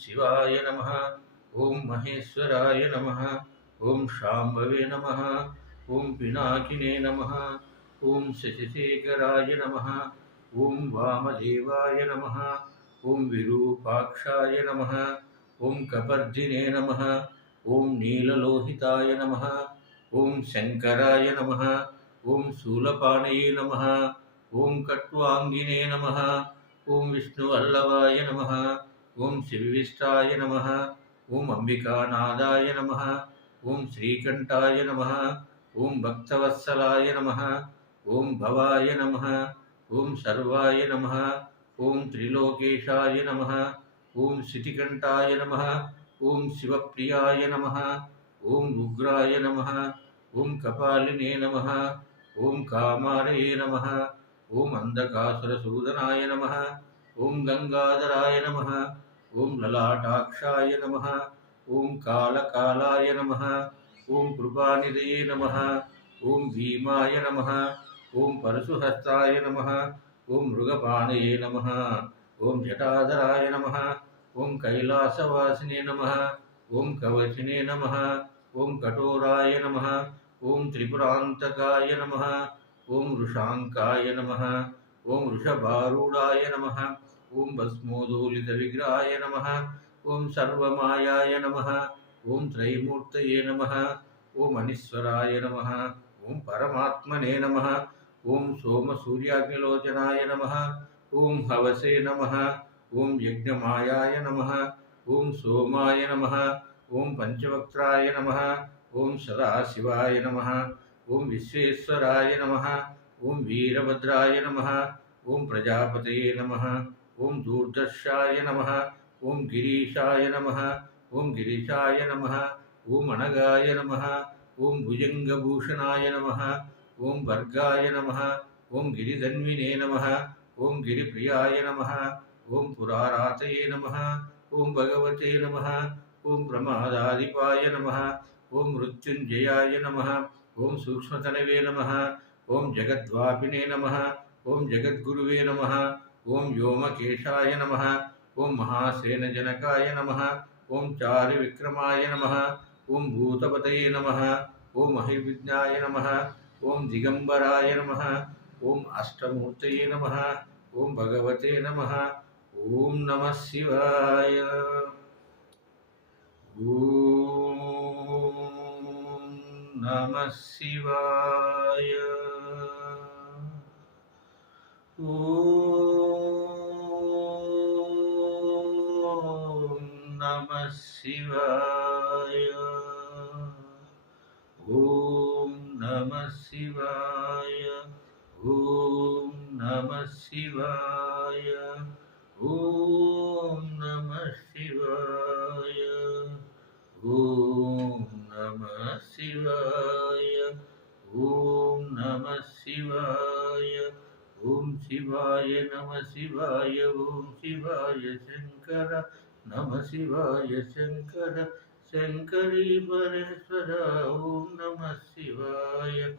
शिवाय नमः ॐ महेश्वराय नमः ॐ शाम्भवे नमः ॐ पिनाकिने नमः ॐ शशिशेखराय नमः ॐ वामदेवाय नमः ॐ विरूपाक्षाय नमः ॐ कपर्दिने नमः ॐ नीललोहिताय नमः ॐ शङ्कराय नमः ॐ शूलपाणये नमः ॐ कट्वाङ्गिने नमः ॐ विष्णुवल्लभाय नमः ఓం శివిష్టాయ నమ ఓం అంబికానాదాయ నమ ఓం శ్రీకంఠాయ నమ ఓం భక్తవత్సలాయ నమ ఓం భవాయ నమ ఓం సర్వాయ నమ ఓం త్రిలోకేశాయ నమ ఓం శితికంఠాయ నమ ఓం శివప్రియాయ నమ ఓం ఉగ్రాయ నమ ఓం కపాలినే నమ ఓం కామారయే నమ ఓం అంధకాసురసూదనాయ నమ ఓం గంగాధరాయ నమ ॐ ललाटाक्षाय नमः ॐ कालकालाय नमः ॐ कृपानिधये नमः ॐ भीमाय नमः ॐ परशुहस्ताय नमः ॐ मृगपाणये नमः ॐ जटाधराय नमः ॐ कैलासवासिने नमः ॐ कवचिने नमः ॐ कठोराय नमः ॐ त्रिपुरान्तकाय नमः ॐ वृषाङ्काय नमः ॐ वृषभारूढाय नमः ॐ भस्मोदोलितविग्रहाय नमः ॐ सर्वमायाय नमः ॐ त्रैमूर्तये नमः ॐ अनीश्वराय नमः ॐ परमात्मने नमः ॐ सोमसूर्याग्निलोचनाय नमः ॐ हवसे नमः ॐ यज्ञमायाय नमः ॐ सोमाय नमः ॐ पञ्चवक्त्राय नमः ॐ सदाशिवाय नमः ॐ विश्वेश्वराय नमः ॐ वीरभद्राय नमः ॐ प्रजापतये नमः ओम दूरदर्शाय नम ओम गिरीशाय नम ओम गिरीशाय नम ओम अनगाय नम ओम भुजंगभूषणाय नम ओम वर्गाय नम ओम गिरिधन्विने नम ओम गिरीप्रियाय नम ओम पुरारातये नम ओम भगवते नम ओम प्रमादाधिपाय नम ओम मृत्युंजयाय नम ओम सूक्ष्मतनवे नम ओम जगद्वापिने नम ओम जगद्गुरुवे नमः ఓం వ్యోమకేశాయ నమ ఓం మహాసేనజనకాయ నమ ఓం చారి విక్రమాయ నమ ఓం భూతపతయే నమ ఓం మహిర్విజ్ఞాయ నమ ఓం దిగంబరాయ నమ ఓం అష్టమూర్తయే నమ ఓం భగవతే నమ ఓం నమ శివాయ. ఓం నమ శివాయ. ఓ नमः शिवाय। ॐ नमः शिवाय। ॐ नमः शिवाय। ॐ नमः शिवाय। ॐ शिवाय नमः शिवाय। ॐ शिवाय शङ्कर नमः शिवाय शङ्कर शङ्करी परेश्वर ॐ नमः शिवाय।